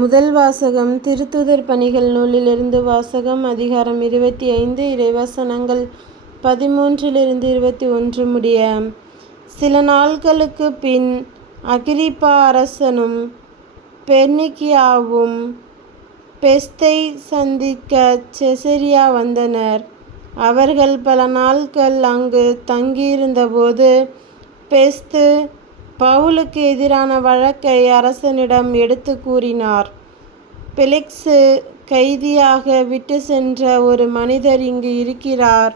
முதல் வாசகம் திருத்தூதர் பணிகள் நூலிலிருந்து வாசகம். அதிகாரம் 25 இறைவசனங்கள் 13-21 முடிய. சில நாள்களுக்குப் பின் அகிரிப்பா அரசனும் பெர்னிக்கியாவும் பெஸ்தை சந்திக்க செசரியா வந்தனர். அவர்கள் பல நாள்கள் அங்கு தங்கியிருந்தபோது பெஸ்து பவுலுக்கு எதிரான வழக்கை அரசனிடம் எடுத்து கூறினார். பெலிக்சு கைதியாக விட்டு சென்ற ஒரு மனிதர் இங்கு இருக்கிறார்.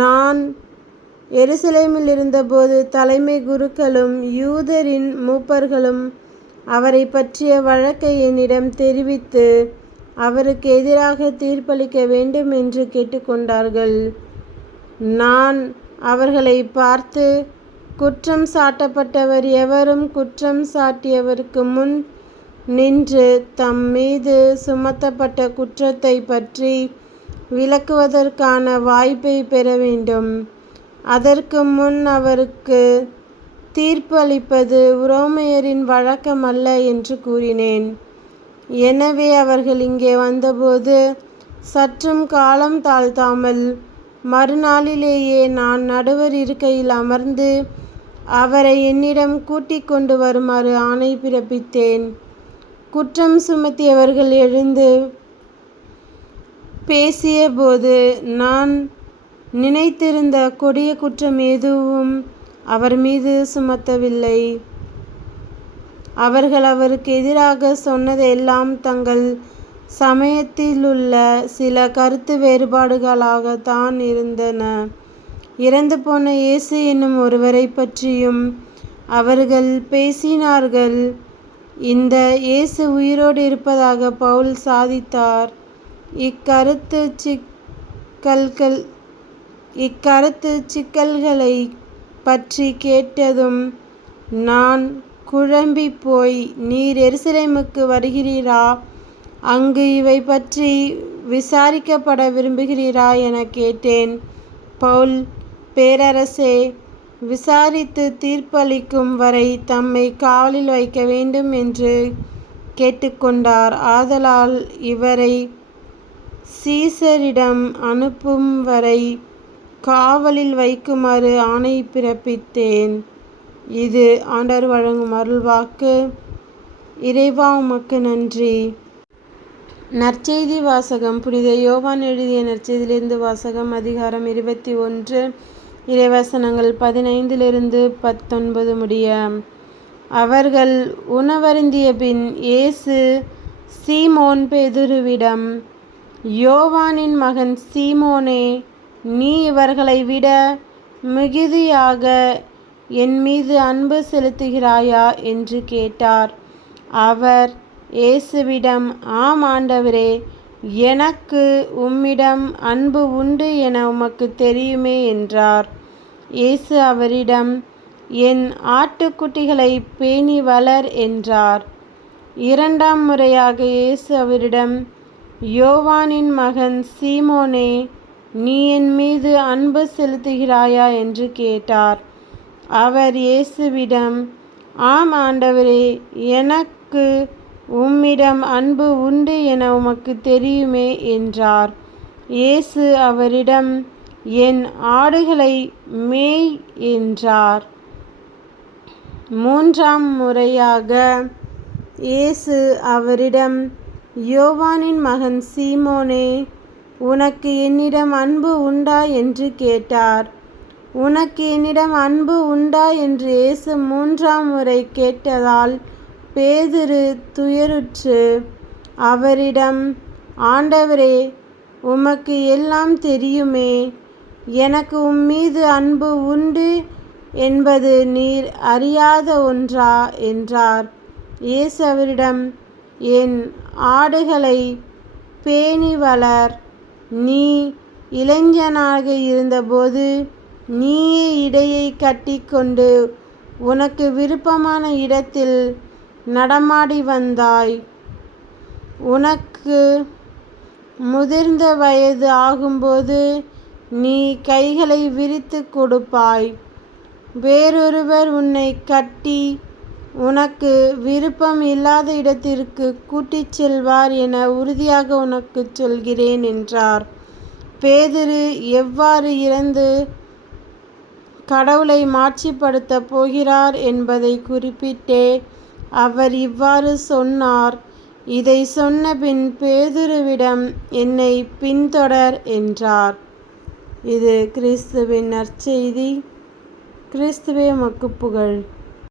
நான் எருசலேமில் இருந்தபோது தலைமை குருக்களும் யூதரின் மூப்பர்களும் அவரை பற்றிய வழக்கை என்னிடம் தெரிவித்து அவருக்கு எதிராக தீர்ப்பளிக்க வேண்டும் என்று கேட்டுக்கொண்டார்கள். நான் அவர்களை பார்த்து, குற்றம் சாட்டப்பட்டவர் எவரும் குற்றம் சாட்டியவருக்கு முன் நின்று தம் மீது சுமத்தப்பட்ட குற்றத்தை பற்றி விளக்குவதற்கான வாய்ப்பை பெற வேண்டும். அதற்கு முன் அவருக்கு தீர்ப்பு அளிப்பது உரோமையரின் வழக்கம் அல்ல என்று கூறினேன். எனவே அவர்கள் இங்கே வந்தபோது சற்றும் காலம் தாழ்த்தாமல் மறுநாளிலேயே நான் நடுவர் இருக்கையில் அமர்ந்து அவரை என்னிடம் கூட்டிக் கொண்டு வருமாறு ஆணை பிறப்பித்தேன். குற்றம் சுமத்தியவர்கள் எழுந்து பேசியபோது நான் நினைத்திருந்த கொடிய குற்றம் எதுவும் அவர் மீது சுமத்தவில்லை. அவர்கள் அவருக்கு எதிராக சொன்னதெல்லாம் தங்கள் சமயத்திலுள்ள சில கருத்து வேறுபாடுகளாகத்தான் இருந்தன. இறந்து போன இயேசு என்னும் ஒருவரை பற்றியும் அவர்கள் பேசினார்கள். இந்த இயேசு உயிரோடு இருப்பதாக பவுல் சாதித்தார். இக்கருத்து சிக்கல்களை பற்றி கேட்டதும் நான் குழம்பி போய், நீர் எருசலேமுக்கு வருகிறீரா? அங்கு இவை பற்றி விசாரிக்கப்பட விரும்புகிறீரா என கேட்டேன். பவுல், பேரரசே, விசாரித்து தீர்ப்பளிக்கும் வரை தம்மை காவலில் வைக்க வேண்டும் என்று கேட்டுக்கொண்டார். ஆதலால் இவரை சீசரிடம் அனுப்பும் வரை காவலில் வைக்குமாறு ஆணை பிறப்பித்தேன். இது ஆண்டவர் வழங்கும் அருள்வாக்கு. இறைவா, உமக்கு நன்றி. நற்செய்தி வாசகம். புனித யோவான் எழுதிய நற்செய்தியிலிருந்து வாசகம். அதிகாரம் 21 இறைவசனங்கள் 15-19 முடிய. அவர்கள் உணவருந்திய பின் இயேசு சீமோன் பேதுருவிடம், யோவானின் மகன் சீமோனே, நீ இவர்களை விட மிகுதியாக என் மீது அன்பு செலுத்துகிறாயா என்று கேட்டார். அவர் இயேசுவிடம், ஆம் ஆண்டவரே, எனக்கு உம்மிடம் அன்பு உண்டு என உமக்கு தெரியுமே என்றார். இயேசு அவரிடம், என் ஆட்டுக்குட்டிகளை பேணி வளர் என்றார். இரண்டாம் முறையாக இயேசு அவரிடம், யோவானின் மகன் சீமோனே, நீ என் மீது அன்பு செலுத்துகிறாயா என்று கேட்டார். அவர் இயேசுவிடம், ஆம் ஆண்டவரே, எனக்கு உம்மிடம் அன்பு உண்டு என உமக்கு தெரியுமே என்றார். இயேசு அவரிடம், என் ஆடுகளை மேய் என்றார். மூன்றாம் முறையாக இயேசு அவரிடம், யோவானின் மகன் சீமோனே, உனக்கு என்னிடம் அன்பு உண்டா என்று கேட்டார். உனக்கு என்னிடம் அன்பு உண்டா என்று இயேசு மூன்றாம் முறை கேட்டதால் பேதுரு துயருற்று அவரிடம், ஆண்டவரே, உமக்கு எல்லாம் தெரியுமே, எனக்கு உம்மீது அன்பு உண்டு என்பது நீர் அறியாத ஒன்றா என்றார். இயேசு அவரிடம், என் ஆடுகளை பேணி வளர். நீ இளைஞனாக இருந்தபோது நீயே இடையை கட்டிக்கொண்டு உனக்கு விருப்பமான இடத்தில் நடமாடி வந்தாய். உனக்கு முதிர்ந்த வயது ஆகும்போது நீ கைகளை விரித்து கொடுப்பாய். வேறொருவர் உன்னை கட்டி உனக்கு விருப்பம் இல்லாத இடத்திற்கு கூட்டிச் செல்வார் என உறுதியாக உனக்குச் சொல்கிறேன் என்றார். பேதுரு எவ்வாறு இறந்து கடவுளை மாட்சிப்படுத்தப் போகிறார் என்பதை குறிப்பிட்டே அவர் இவ்வாறு சொன்னார். இதை சொன்ன பின் பேதுருவிடம், என்னை பின்தொடர் என்றார். இது கிறிஸ்துவின் நற்செய்தி. கிறிஸ்துவே உமக்கு புகழ்.